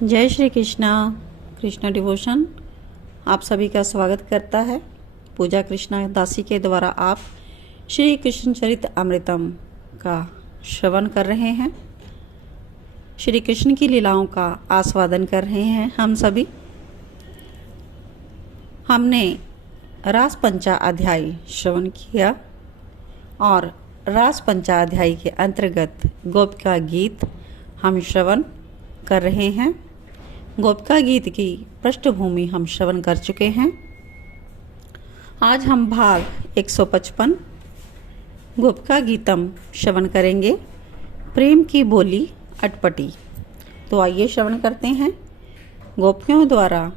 जय श्री कृष्णा। कृष्णा डिवोशन आप सभी का स्वागत करता है। पूजा कृष्णा दासी के द्वारा आप श्री कृष्ण चरित अमृतम का श्रवण कर रहे हैं। श्री कृष्ण की लीलाओं का आस्वादन कर रहे हैं। हम सभी हमने रास पंचाध्याय श्रवण किया और रास पंचाध्याय के अंतर्गत गोपिका गीत हम श्रवण कर रहे हैं। गोपिका गीत की पृष्ठभूमि हम श्रवण कर चुके हैं। आज हम भाग 155 गोपिका गीतम श्रवण करेंगे। प्रेम की बोली अटपटी। तो आइए श्रवण करते हैं। गोपियों द्वारा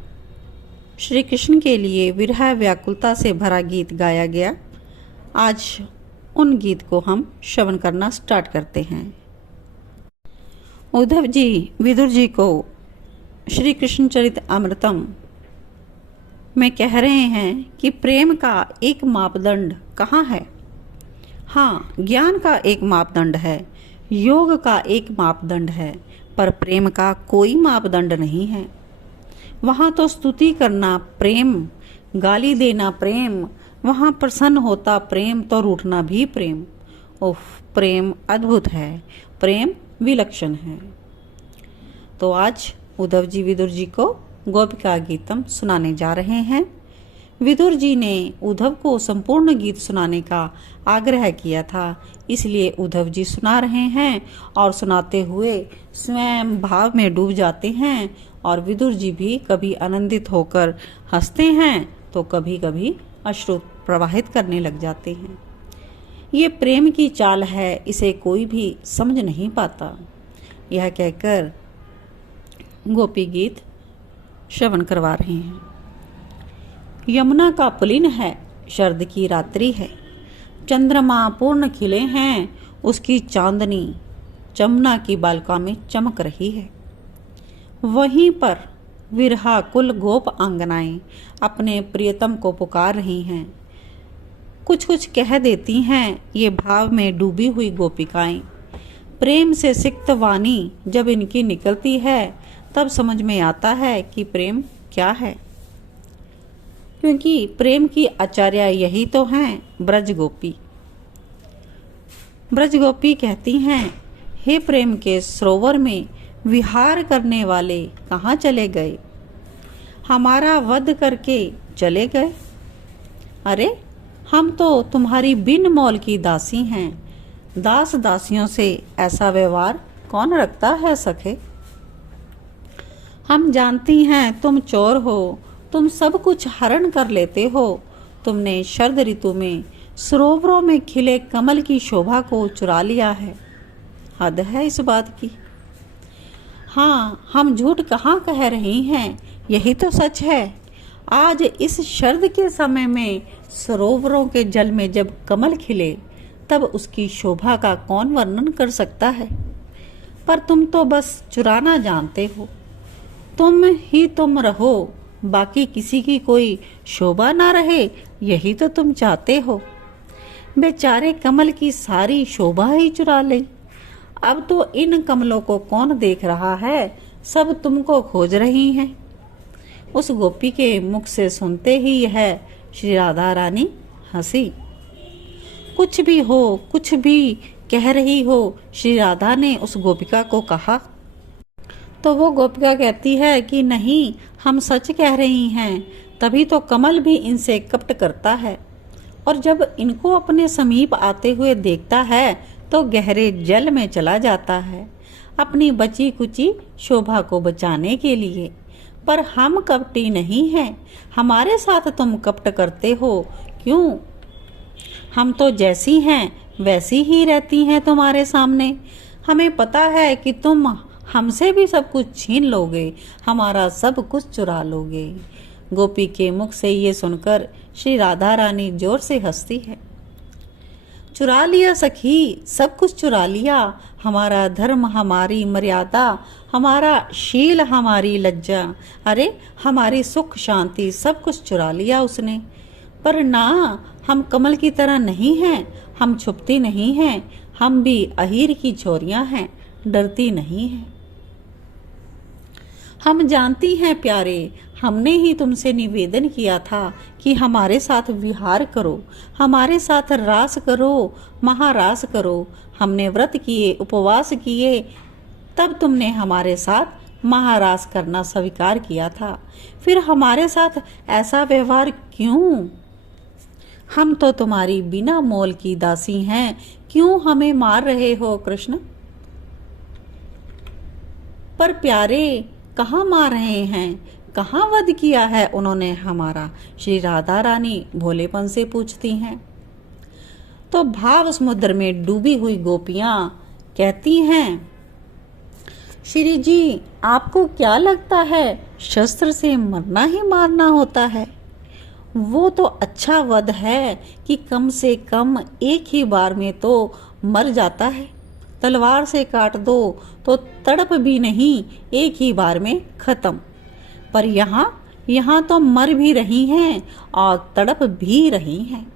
श्री कृष्ण के लिए विरह व्याकुलता से भरा गीत गाया गया। आज उन गीत को हम श्रवण करना स्टार्ट करते हैं। उद्धव जी विदुर जी को श्री कृष्ण चरित अमृतम में कह रहे हैं कि प्रेम का एक मापदंड कहाँ है। हाँ, ज्ञान का एक मापदंड है, योग का एक मापदंड है, पर प्रेम का कोई मापदंड नहीं है। वहाँ तो स्तुति करना प्रेम, गाली देना प्रेम, वहाँ प्रसन्न होता प्रेम तो रूठना भी प्रेम। उफ, प्रेम अद्भुत है, प्रेम विलक्षण है। तो आज उद्धव जी विदुर जी को गोपिका गीतम सुनाने जा रहे हैं। विदुर जी ने उद्धव को संपूर्ण गीत सुनाने का आग्रह किया था, इसलिए उद्धव जी सुना रहे हैं और सुनाते हुए स्वयं भाव में डूब जाते हैं। और विदुर जी भी कभी आनंदित होकर हंसते हैं तो कभी कभी अश्रु प्रवाहित करने लग जाते हैं। ये प्रेम की चाल है, इसे कोई भी समझ नहीं पाता। यह कहकर गोपी गीत श्रवण करवा रहे हैं। यमुना का पुलिन है, शरद की रात्रि है, चंद्रमा पूर्ण खिले हैं, उसकी चांदनी जमुना की बालिका में चमक रही है। वहीं पर विरहा कुल गोप आंगनाएं अपने प्रियतम को पुकार रही हैं। कुछ कुछ कह देती हैं ये भाव में डूबी हुई गोपिकाएं। प्रेम से सिक्त वाणी जब इनकी निकलती है तब समझ में आता है कि प्रेम क्या है, क्योंकि प्रेम की आचार्य यही तो हैं, ब्रज गोपी। ब्रज गोपी कहती हैं, हे प्रेम के सरोवर में विहार करने वाले कहाँ चले गए, हमारा वध करके चले गए। अरे हम तो तुम्हारी बिन मौल की दासी हैं, दास दासियों से ऐसा व्यवहार कौन रखता है सखे। हम जानती हैं तुम चोर हो, तुम सब कुछ हरण कर लेते हो। तुमने शरद ऋतु में सरोवरों में खिले कमल की शोभा को चुरा लिया है। हद है इस बात की। हाँ, हम झूठ कहाँ कह रही हैं, यही तो सच है। आज इस शरद के समय में सरोवरों के जल में जब कमल खिले तब उसकी शोभा का कौन वर्णन कर सकता है। पर तुम तो बस चुराना जानते हो। तुम ही तुम रहो, बाकी किसी की कोई शोभा ना रहे, यही तो तुम चाहते हो। बेचारे कमल की सारी शोभा ही चुरा ले। अब तो इन कमलों को कौन देख रहा है, सब तुमको खोज रही हैं। उस गोपी के मुख से सुनते ही यह श्री राधा रानी हंसी। कुछ भी हो, कुछ भी कह रही हो, श्री राधा ने उस गोपिका को कहा। तो वो गोपिका कहती है कि नहीं, हम सच कह रही हैं, तभी तो कमल भी इनसे कपट करता है। और जब इनको अपने समीप आते हुए देखता है तो गहरे जल में चला जाता है अपनी बची कुची शोभा को बचाने के लिए। पर हम कपटी नहीं हैं, हमारे साथ तुम कपट करते हो क्यों? हम तो जैसी हैं वैसी ही रहती हैं तुम्हारे सामने। हमें पता है कि तुम हमसे भी सब कुछ छीन लोगे, हमारा सब कुछ चुरा लोगे। गोपी के मुख से ये सुनकर श्री राधा रानी जोर से हंसती है। चुरा लिया सखी, सब कुछ चुरा लिया, हमारा धर्म, हमारी मर्यादा, हमारा शील, हमारी लज्जा, अरे हमारी सुख शांति सब कुछ चुरा लिया उसने। पर ना, हम कमल की तरह नहीं हैं, हम छुपती नहीं हैं, हम भी अहीर की छोरियां हैं, डरती नहीं हैं। हम जानती हैं प्यारे, हमने ही तुमसे निवेदन किया था कि हमारे साथ विहार करो, हमारे साथ रास करो, महारास करो। हमने व्रत किए, उपवास किए, तब तुमने हमारे साथ महारास करना स्वीकार किया था। फिर हमारे साथ ऐसा व्यवहार क्यों? हम तो तुम्हारी बिना मोल की दासी हैं, क्यों हमें मार रहे हो कृष्ण? पर प्यारे, कहाँ मार रहे हैं, कहाँ वध किया है उन्होंने हमारा? श्री राधा रानी भोलेपन से पूछती हैं। तो भाव समुद्र में डूबी हुई गोपियां कहती हैं, श्री जी, आपको क्या लगता है शस्त्र से मरना ही मारना होता है? वो तो अच्छा वध है कि कम से कम एक ही बार में तो मर जाता है। तलवार से काट दो तो तड़प भी नहीं, एक ही बार में खत्म। पर यहाँ तो मर भी रही हैं और तड़प भी रही हैं।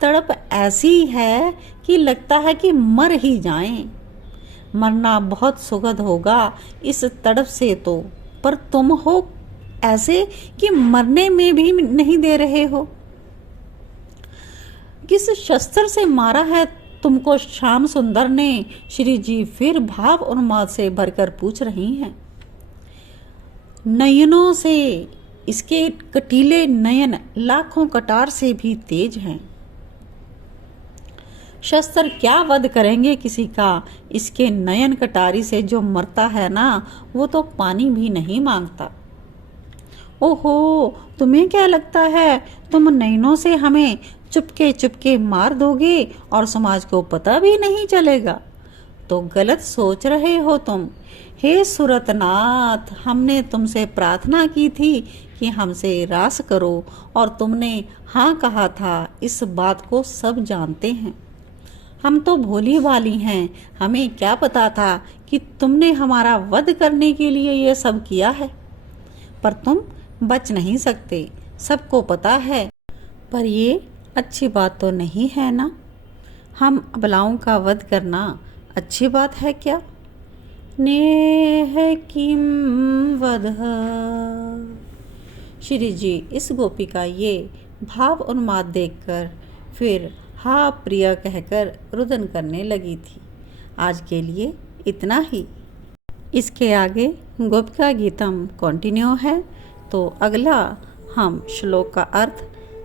तड़प ऐसी है कि लगता है कि मर ही जाएं। मरना बहुत सुखद होगा इस तड़प से तो, पर तुम हो ऐसे कि मरने में भी नहीं दे रहे हो। किस शस्त्र से मारा है तुमको श्याम सुंदर ने? श्री जी फिर भाव उन्माद से भरकर पूछ रही हैं। नयनों से, इसके कटीले नयन लाखों कटार से भी तेज हैं। शस्त्र क्या वध करेंगे किसी का? इसके नयन कटारी से जो मरता है ना, वो तो पानी भी नहीं मांगता। ओहो, तुम्हें क्या लगता है तुम नयनों से हमें चुपके चुपके मार दोगे और समाज को पता भी नहीं चलेगा? तो गलत सोच रहे हो तुम। हे सुरतनाथ, हमने तुमसे प्रार्थना की थी कि हमसे रास करो और तुमने हाँ कहा था। इस बात को सब जानते हैं। हम तो भोली भाली हैं, हमें क्या पता था कि तुमने हमारा वध करने के लिए ये सब किया है। पर तुम बच नहीं सकते, सबको पता है। पर ये अच्छी बात तो नहीं है ना? हम अबलाओं का वध करना अच्छी बात है क्या? नेह किम वधः। श्री जी इस गोपी का ये भाव उन्माद देखकर फिर हा प्रिय कहकर रुदन करने लगी थी। आज के लिए इतना ही। इसके आगे गोपिका गीतम कंटिन्यू है, तो अगला हम श्लोक का अर्थ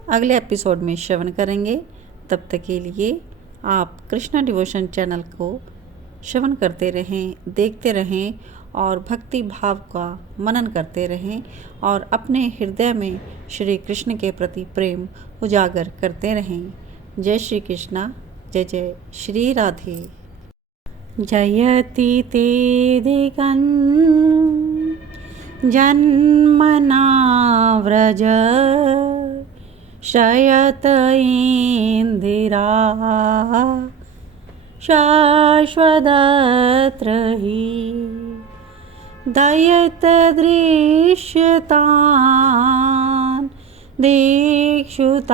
अगले एपिसोड में श्रवण करेंगे। तब तक के लिए आप कृष्णा डिवोशन चैनल को श्रवण करते रहें, देखते रहें और भक्ति भाव का मनन करते रहें और अपने हृदय में श्री कृष्ण के प्रति प्रेम उजागर करते रहें। जय श्री कृष्णा, जय जय श्री राधे। जयति ते दिगन् जन्मना व्रज शयत इंदिरा शाश्वतत्र हि दयत दृश्यतान् दीक्षुताविका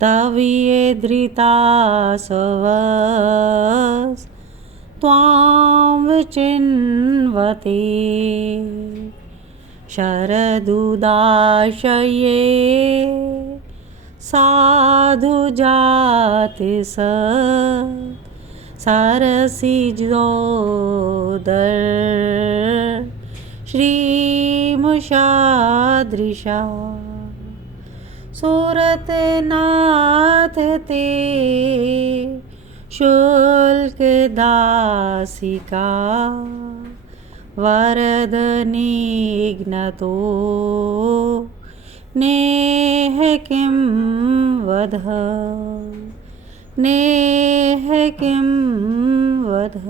तवीयधृता सवस् त्वां विचिन्वते शरदुदाशये साधु जाति स सरसिजोदर श्रीमुषादृशा सुरतनाथ ते शुल्क दासिका वरदनिघ्नतो नेह किं वधः नेह किं वधः।